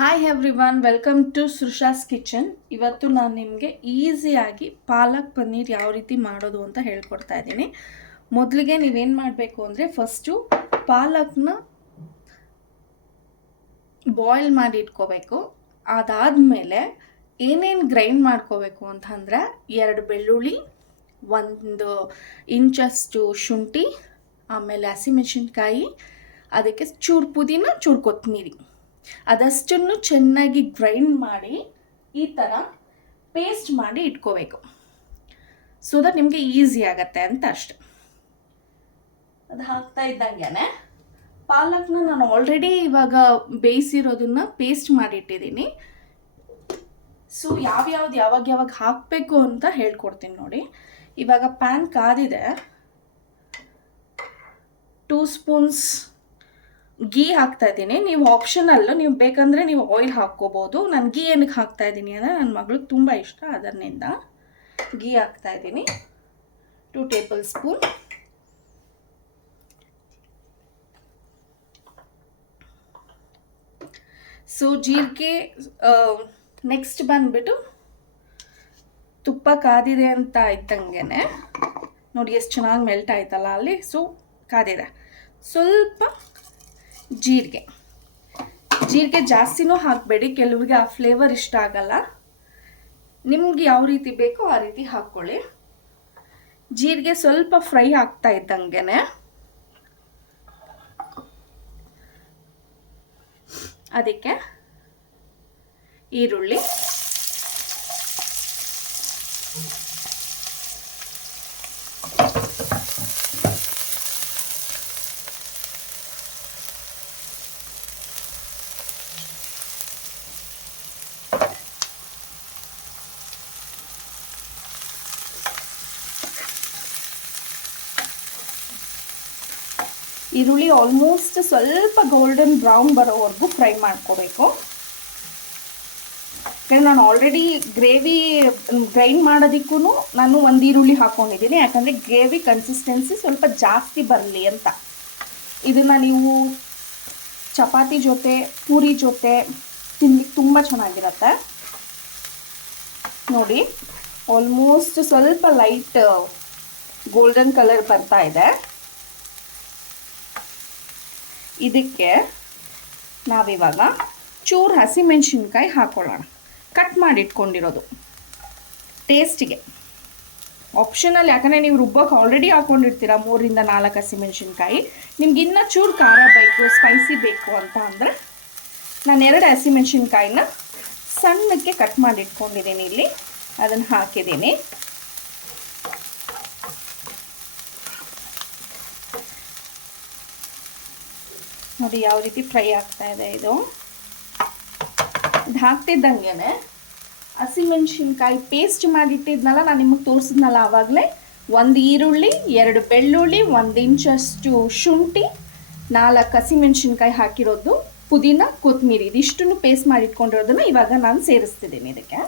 Hi everyone, welcome to Srusha's kitchen. ಇವತ್ತು ನಾನು ನಿಮಗೆ ಈಸಿಯಾಗಿ ಪಾಲಕ್ ಪನ್ನೀರ್ ಯಾವ ರೀತಿ ಮಾಡೋದು ಅಂತ ಹೇಳ್ಕೊಡ್ತಾ ಇದ್ದೀನಿ. ಮೊದಲಿಗೆ ನೀವೇನು ಮಾಡಬೇಕು ಅಂದರೆ ಫಸ್ಟು ಪಾಲಕ್ನ ಬಾಯ್ಲ್ ಮಾಡಿ ಇಟ್ಕೋಬೇಕು. ಅದಾದಮೇಲೆ ಏನೇನು ಗ್ರೈಂಡ್ ಮಾಡ್ಕೋಬೇಕು ಅಂತಂದರೆ 2 ಬೆಳ್ಳುಳ್ಳಿ, 1 ಇಂಚಷ್ಟು ಶುಂಠಿ, ಆಮೇಲೆ ಹಸಿಮೆಣಸಿನ್ಕಾಯಿ, ಅದಕ್ಕೆ ಚೂರು ಪುದೀನ, ಚೂರು ಕೊತ್ತಂಬರಿ, ಅದಷ್ಟನ್ನು ಚೆನ್ನಾಗಿ ಗ್ರೈಂಡ್ ಮಾಡಿ ಈ ಥರ ಪೇಸ್ಟ್ ಮಾಡಿ ಇಟ್ಕೋಬೇಕು. ಸೊ ದಟ್ ನಿಮಗೆ ಈಸಿ ಆಗತ್ತೆ ಅಂತ ಅಷ್ಟೆ. ಅದು ಹಾಕ್ತಾ ಇದ್ದಂಗೆ ಪಾಲಕ್ನ ನಾನು ಆಲ್ರೆಡಿ ಇವಾಗ ಬೇಯಿಸಿರೋದನ್ನ ಪೇಸ್ಟ್ ಮಾಡಿಟ್ಟಿದ್ದೀನಿ. ಸೊ ಯಾವಾಗ ಹಾಕಬೇಕು ಅಂತ ಹೇಳ್ಕೊಡ್ತೀನಿ ನೋಡಿ. ಇವಾಗ ಪ್ಯಾನ್ ಕಾದಿದೆ. 2 ಸ್ಪೂನ್ಸ್ ಗೀ ಹಾಕ್ತಾ ಇದ್ದೀನಿ. ನೀವು ಆಪ್ಷನಲ್, ನೀವು ಬೇಕಂದರೆ ನೀವು ಆಯಿಲ್ ಹಾಕ್ಕೋಬೋದು. ನಾನು ಗೀ ಏನಕ್ಕೆ ಹಾಕ್ತಾ ಇದ್ದೀನಿ ಅಂದರೆ ನನ್ನ ಮಗಳಿಗೆ ತುಂಬ ಇಷ್ಟ, ಅದರಿಂದ ಗೀ ಹಾಕ್ತಾ ಇದ್ದೀನಿ. 2 ಟೇಬಲ್ ಸ್ಪೂನ್. ಸೊ ಜೀರಿಗೆ. ನೆಕ್ಸ್ಟ್ ಬಂದುಬಿಟ್ಟು ತುಪ್ಪ ಕಾದಿದೆ ಅಂತ ಇದ್ದಂಗೆ ನೋಡಿ ಎಷ್ಟು ಚೆನ್ನಾಗಿ ಮೆಲ್ಟ್ ಆಯ್ತಲ್ಲ ಅಲ್ಲಿ. ಸೊ ಕಾದಿದೆ. ಸ್ವಲ್ಪ ಜೀರಿಗೆ ಜಾಸ್ತಿನೂ ಹಾಕಬೇಡಿ, ಕೆಲವರಿಗೆ ಆ ಫ್ಲೇವರ್ ಇಷ್ಟ ಆಗಲ್ಲ. ನಿಮ್ಗೆ ಯಾವ ರೀತಿ ಬೇಕೋ ಆ ರೀತಿ ಹಾಕ್ಕೊಳ್ಳಿ. ಜೀರಿಗೆ ಸ್ವಲ್ಪ ಫ್ರೈ ಆಗ್ತಾ ಇದ್ದಂಗೆ ಅದಕ್ಕೆ ಈರುಳ್ಳಿ, ಈರುಳ್ಳಿ ಆಲ್ಮೋಸ್ಟ್ ಸ್ವಲ್ಪ ಗೋಲ್ಡನ್ ಬ್ರೌನ್ ಬರೋವರೆಗೂ ಫ್ರೈ ಮಾಡ್ಕೋಬೇಕು. ಯಾಕಂದರೆ ನಾನು ಆಲ್ರೆಡಿ ಗ್ರೇವಿ ಗ್ರೈಂಡ್ ಮಾಡೋದಕ್ಕೂ ನಾನು 1 ಈರುಳ್ಳಿ ಹಾಕ್ಕೊಂಡಿದ್ದೀನಿ, ಯಾಕಂದರೆ ಗ್ರೇವಿ ಕನ್ಸಿಸ್ಟೆನ್ಸಿ ಸ್ವಲ್ಪ ಜಾಸ್ತಿ ಬರಲಿ ಅಂತ. ಇದನ್ನು ನೀವು ಚಪಾತಿ ಜೊತೆ, ಪೂರಿ ಜೊತೆ ತಿನ್ಲಿಕ್ಕೆ ತುಂಬ ಚೆನ್ನಾಗಿರುತ್ತೆ. ನೋಡಿ ಆಲ್ಮೋಸ್ಟ್ ಸ್ವಲ್ಪ ಲೈಟ್ ಗೋಲ್ಡನ್ ಕಲರ್ ಬರ್ತಾ ಇದೆ. ಇದಕ್ಕೆ ನಾವಿವಾಗ ಚೂರು ಹಸಿಮೆಣಸಿನ್ಕಾಯಿ ಹಾಕ್ಕೊಳ್ಳೋಣ, ಕಟ್ ಮಾಡಿ ಇಟ್ಕೊಂಡಿರೋದು. ಟೇಸ್ಟಿಗೆ ಆಪ್ಷನಲ್, ಯಾಕಂದರೆ ನೀವು ರುಬ್ಬಕ್ಕೆ ಆಲ್ರೆಡಿ ಹಾಕ್ಕೊಂಡಿರ್ತೀರ 3ರಿಂದ 4 ಹಸಿಮೆಣಸಿನ್ಕಾಯಿ. ನಿಮ್ಗೆ ಇನ್ನೂ ಚೂರು ಖಾರ ಬೇಕು, ಸ್ಪೈಸಿ ಬೇಕು ಅಂತ ಅಂದರೆ ನಾನು 2 ಹಸಿಮೆಣಸಿನ್ಕಾಯಿನ ಸಣ್ಣಕ್ಕೆ ಕಟ್ ಮಾಡಿ ಇಟ್ಕೊಂಡಿದ್ದೀನಿ. ಇಲ್ಲಿ ಅದನ್ನು ಹಾಕಿದ್ದೀನಿ. ನೋಡಿ ಯಾವ ರೀತಿ ಫ್ರೈ ಆಗ್ತಾ ಇದೆ ಇದು. ಇದು ಹಾಕ್ತಿದ್ದಂಗೆ ಹಸಿಮೆಣಸಿನ್ಕಾಯಿ ಪೇಸ್ಟ್ ಮಾಡಿಟ್ಟಿದ್ನಲ್ಲ, ನಾನು ನಿಮಗೆ ತೋರಿಸಿದ್ನಲ್ಲ ಆವಾಗಲೇ, 1 ಈರುಳ್ಳಿ, 2 ಬೆಳ್ಳುಳ್ಳಿ, 1 ಇಂಚಷ್ಟು ಶುಂಠಿ, 4 ಹಸಿಮೆಣಸಿನ್ಕಾಯಿ ಹಾಕಿರೋದು, ಪುದೀನ, ಕೊತ್ತಂಬರಿ, ಇದಿಷ್ಟನ್ನು ಪೇಸ್ಟ್ ಮಾಡಿಟ್ಕೊಂಡಿರೋದನ್ನು ಇವಾಗ ನಾನು ಸೇರಿಸ್ತಿದ್ದೀನಿ ಇದಕ್ಕೆ.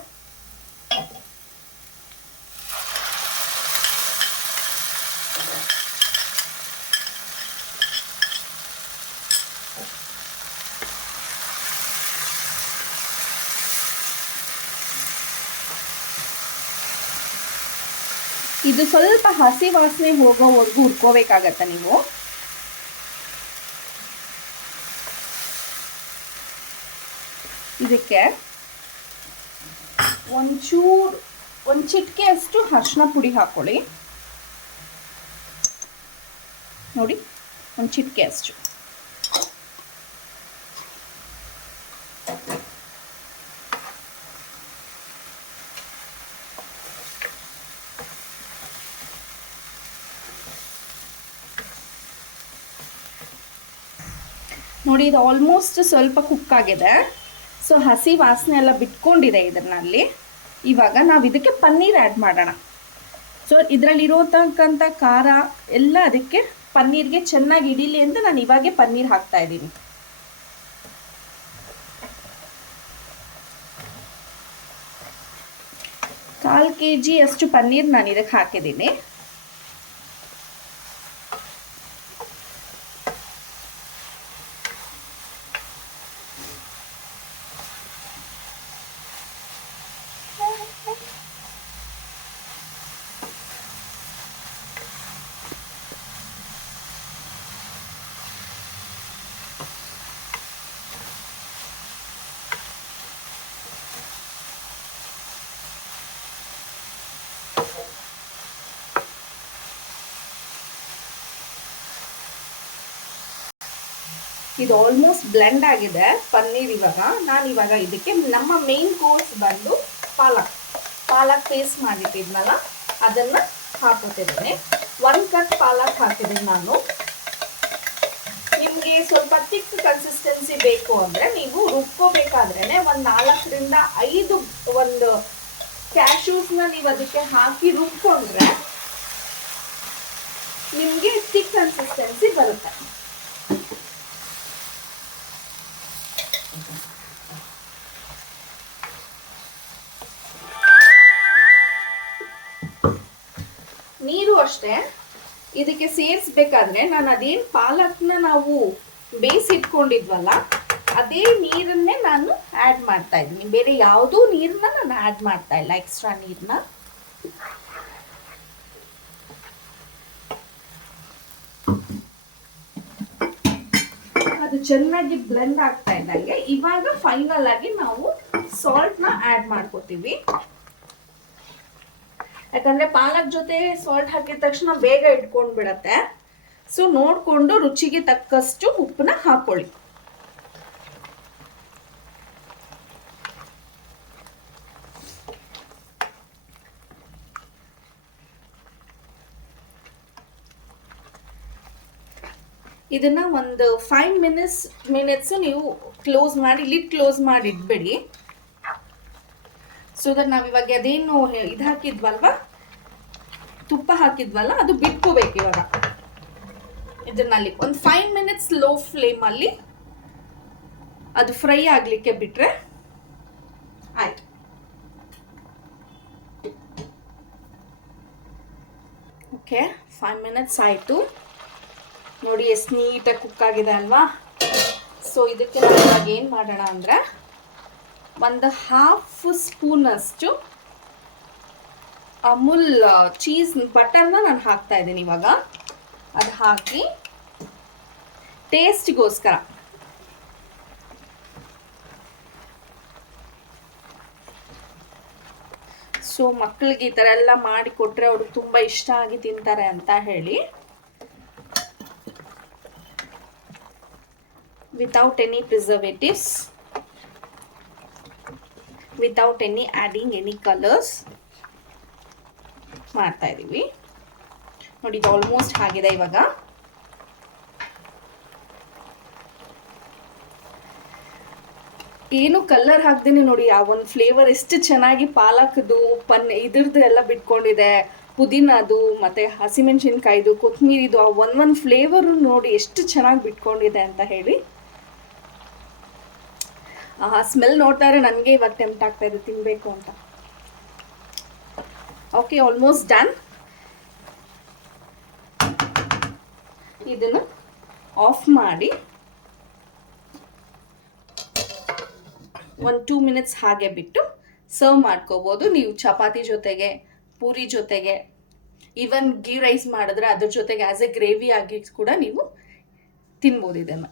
ಇದು ಸ್ವಲ್ಪ ಹಸಿ ವಾಸನೆ ಹೋಗೋವರೆಗೂ ಹುರ್ಕೋಬೇಕಾಗತ್ತೆ ನೀವು. ಇದಕ್ಕೆ ಒಂದು ಚಿಟಿಕೆ ಅಷ್ಟು ಅರಿಶಿನ ಪುಡಿ ಹಾಕೊಳ್ಳಿ. ನೋಡಿ, ಒಂದು ಚಿಟಿಕೆ ಅಷ್ಟು. ನೋಡಿ ಇದು ಆಲ್ಮೋಸ್ಟ್ ಸ್ವಲ್ಪ ಕುಕ್ ಆಗಿದೆ. ಸೊ ಹಸಿ ವಾಸನೆ ಎಲ್ಲ ಬಿಟ್ಕೊಂಡಿದೆ ಇದರಲ್ಲಿ. ಇವಾಗ ನಾವು ಇದಕ್ಕೆ ಪನ್ನೀರ್ ಆ್ಯಡ್ ಮಾಡೋಣ. ಸೊ ಇದರಲ್ಲಿರೋತಕ್ಕಂಥ ಖಾರ ಎಲ್ಲ ಅದಕ್ಕೆ ಪನ್ನೀರ್ಗೆ ಚೆನ್ನಾಗಿ ಹಿಡೀಲಿ ಅಂತ ನಾನು ಇವಾಗೆ ಪನ್ನೀರ್ ಹಾಕ್ತಾ ಇದ್ದೀನಿ. ಕಾಲು kg ಅಷ್ಟು ಪನ್ನೀರ್ ನಾನು ಇದಕ್ಕೆ ಹಾಕಿದ್ದೀನಿ. ಇದು ಆಲ್ಮೋಸ್ಟ್ ಬ್ಲೆಂಡ್ ಆಗಿದೆ ಪನ್ನೀರ್. ಇವಾಗ ಇದಕ್ಕೆ ನಮ್ಮ ಮೇನ್ ಕೋರ್ಸ್ ಬಂದು ಪಾಲಕ್ ಪೇಸ್ಟ್ ಮಾಡಿಟ್ಟಿದ್ನಲ್ಲ ಅದನ್ನು ಹಾಕೋತಿದ್ದೀನಿ. 1 ಕಪ್ ಪಾಲಕ್ ಹಾಕಿದ್ದೀನಿ ನಾನು. ನಿಮಗೆ ಸ್ವಲ್ಪ ತಿಕ್ ಕನ್ಸಿಸ್ಟೆನ್ಸಿ ಬೇಕು ಅಂದರೆ ನೀವು ರುಬ್ಕೋಬೇಕಾದ್ರೇ ಒಂದು 4 ರಿಂದ 5 ಒಂದು ಕ್ಯಾಶ್ಯೂಸ್ನ ನೀವು ಅದಕ್ಕೆ ಹಾಕಿ ರುಬ್ಕೊಂಡ್ರೆ ನಿಮಗೆ ತಿಕ್ ಕನ್ಸಿಸ್ಟೆನ್ಸಿ ಬರುತ್ತೆ. ನೀರು ಅಷ್ಟೇ ಇದಕ್ಕೆ ಸೇರಿಸ್ಬೇಕಾದ್ರೆ ನಾನು ಅದೇನು ಪಾಲಕ್ನ ನಾವು ಬೇಯಿಸಿಟ್ಕೊಂಡಿದ್ವಲ್ಲ ಅದೇ ನೀರನ್ನೇ ನಾನು ಆ್ಯಡ್ ಮಾಡ್ತಾ ಇದ್ದೀನಿ. ಬೇರೆ ಯಾವುದೂ ನೀರನ್ನ ನಾನು ಆ್ಯಡ್ ಮಾಡ್ತಾ ಇಲ್ಲ, ಎಕ್ಸ್ಟ್ರಾ ನೀರನ್ನ. ಅದು ಚೆನ್ನಾಗಿ ಬ್ಲೆಂಡ್ ಆಗ್ತಾ ಇದ್ದಂಗೆ ಇವಾಗ ಫೈನಲ್ ಆಗಿ ನಾವು ಸಾಲ್ಟ್ನ ಆ್ಯಡ್ ಮಾಡ್ಕೋತೀವಿ. ಯಾಕಂದ್ರೆ ಪಾಲಕ್ ಜೊತೆ ಸಾಲ್ಟ್ ಹಾಕಿದ ತಕ್ಷಣ ಬೇಗ ಇಟ್ಕೊಂಡು ಬಿಡತ್ತೆ. ಸೊ ನೋಡಿಕೊಂಡು ರುಚಿಗೆ ತಕ್ಕಷ್ಟು ಉಪ್ಪನ್ನ ಹಾಕೊಳ್ಳಿ. ಇದನ್ನ ಒಂದು 5 ಮಿನಿಟ್ಸ್ ನೀವು ಲಿಡ್ ಕ್ಲೋಸ್ ಮಾಡಿ ಇಟ್ಬಿಡಿ. ಸೊ ದಟ್ ನಾವಿವಾಗ ಅದೇನು ಇದು ಹಾಕಿದ್ವಲ್ವ, ತುಪ್ಪ ಹಾಕಿದ್ವಲ್ಲ ಅದು ಬಿಟ್ಕೋಬೇಕು. ಇವಾಗ ಇದನ್ನಲ್ಲಿ ಒಂದು 5 ಮಿನಿಟ್ಸ್ ಲೋ ಫ್ಲೇಮಲ್ಲಿ ಅದು ಫ್ರೈ ಆಗಲಿಕ್ಕೆ ಬಿಟ್ರೆ ಆಯ್ತು. ಓಕೆ, 5 ಮಿನಿಟ್ಸ್ ಆಯಿತು ನೋಡಿ, ಎಷ್ಟು ನೀಟಾಗಿ ಕುಕ್ ಆಗಿದೆ ಅಲ್ವಾ. ಸೊ ಇದಕ್ಕೆ ನಾವು ಇವಾಗ ಏನು ಮಾಡೋಣ ಅಂದರೆ ಒಂದು 1/2 ಸ್ಪೂನಷ್ಟು ಅಮೂಲ್ ಚೀಸ್ ಬಟರ್ನ ನಾನು ಹಾಕ್ತಾ ಇದ್ದೀನಿ ಇವಾಗ. ಅದು ಹಾಕಿ ಟೇಸ್ಟ್ಗೋಸ್ಕರ ಸೊ ಮಕ್ಕಳಿಗೆ ಈ ಥರ ಎಲ್ಲ ಮಾಡಿ ಕೊಟ್ಟರೆ ಅವ್ರಿಗೆ ತುಂಬ ಇಷ್ಟ ಆಗಿ ತಿಂತಾರೆ ಅಂತ ಹೇಳಿ, without any preservatives, without any adding any colours ಮಾಡ್ತಾ ಇದ್ದೀವಿ ನೋಡಿ. ಇದು ಆಲ್ಮೋಸ್ಟ್ ಆಗಿದೆ. ಇವಾಗ ಏನು ಕಲರ್ ಹಾಕ್ದೇನೆ ನೋಡಿ ಆ ಒಂದು ಫ್ಲೇವರ್ ಎಷ್ಟು ಚೆನ್ನಾಗಿ ಪಾಲಕ್ದು ಇದ್ರದ್ದು ಎಲ್ಲ ಬಿಟ್ಕೊಂಡಿದೆ. ಪುದೀನದು ಮತ್ತು ಹಸಿಮೆಣಸಿನ್ಕಾಯ್ದು, ಕೊತ್ತಂಬರಿದು ಆ ಒಂದೊಂದು ಫ್ಲೇವರು ನೋಡಿ ಎಷ್ಟು ಚೆನ್ನಾಗಿ ಬಿಟ್ಕೊಂಡಿದೆ ಅಂತ ಹೇಳಿ. ಆ ಸ್ಮೆಲ್ ನೋಡ್ತಾರೆ ನನಗೆ ಇವಾಗ ಟೆಂಪ್ಟ್ ಆಗ್ತಾ ಇದೆ ತಿನ್ನಬೇಕು ಅಂತ. Okay, almost done. ಇದನ್ನು ಆಫ್ ಮಾಡಿ ಒಂದು 2 ಮಿನಿಟ್ಸ್ ಹಾಗೆ ಬಿಟ್ಟು ಸರ್ವ್ ಮಾಡ್ಕೋಬೋದು. ನೀವು ಚಪಾತಿ ಜೊತೆಗೆ, ಪೂರಿ ಜೊತೆಗೆ, ಈವನ್ ಗೀ ರೈಸ್ ಮಾಡಿದ್ರೆ ಅದ್ರ ಜೊತೆಗೆ ಆ್ಯಸ್ ಎ ಗ್ರೇವಿ ಆಗಿ ಕೂಡ ನೀವು ತಿನ್ಬೋದು ಇದನ್ನು.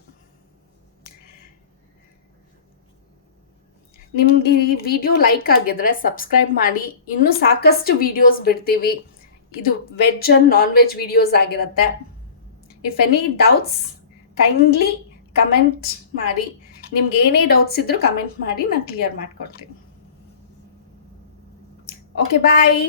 ನಿಮ್ಗೆ ಈ ವಿಡಿಯೋ ಲೈಕ್ ಆಗಿದ್ರೆ ಸಬ್ಸ್ಕ್ರೈಬ್ ಮಾಡಿ. ಇನ್ನೂ ಸಾಕಷ್ಟು ವಿಡಿಯೋಸ್ ಬಿಡ್ತೀವಿ. ಇದು veg and non veg videos ಆಗಿರುತ್ತೆ. If any doubts kindly comment ಮಾಡಿ. ನಿಮ್ಗೆ ಏನೇ ಡೌಟ್ಸ್ ಇದ್ರೂ ಕಮೆಂಟ್ ಮಾಡಿ, ನಾನು ಕ್ಲಿಯರ್ ಮಾಡಿಕೊಡ್ತೀನಿ. ಓಕೆ, ಬಾಯ್.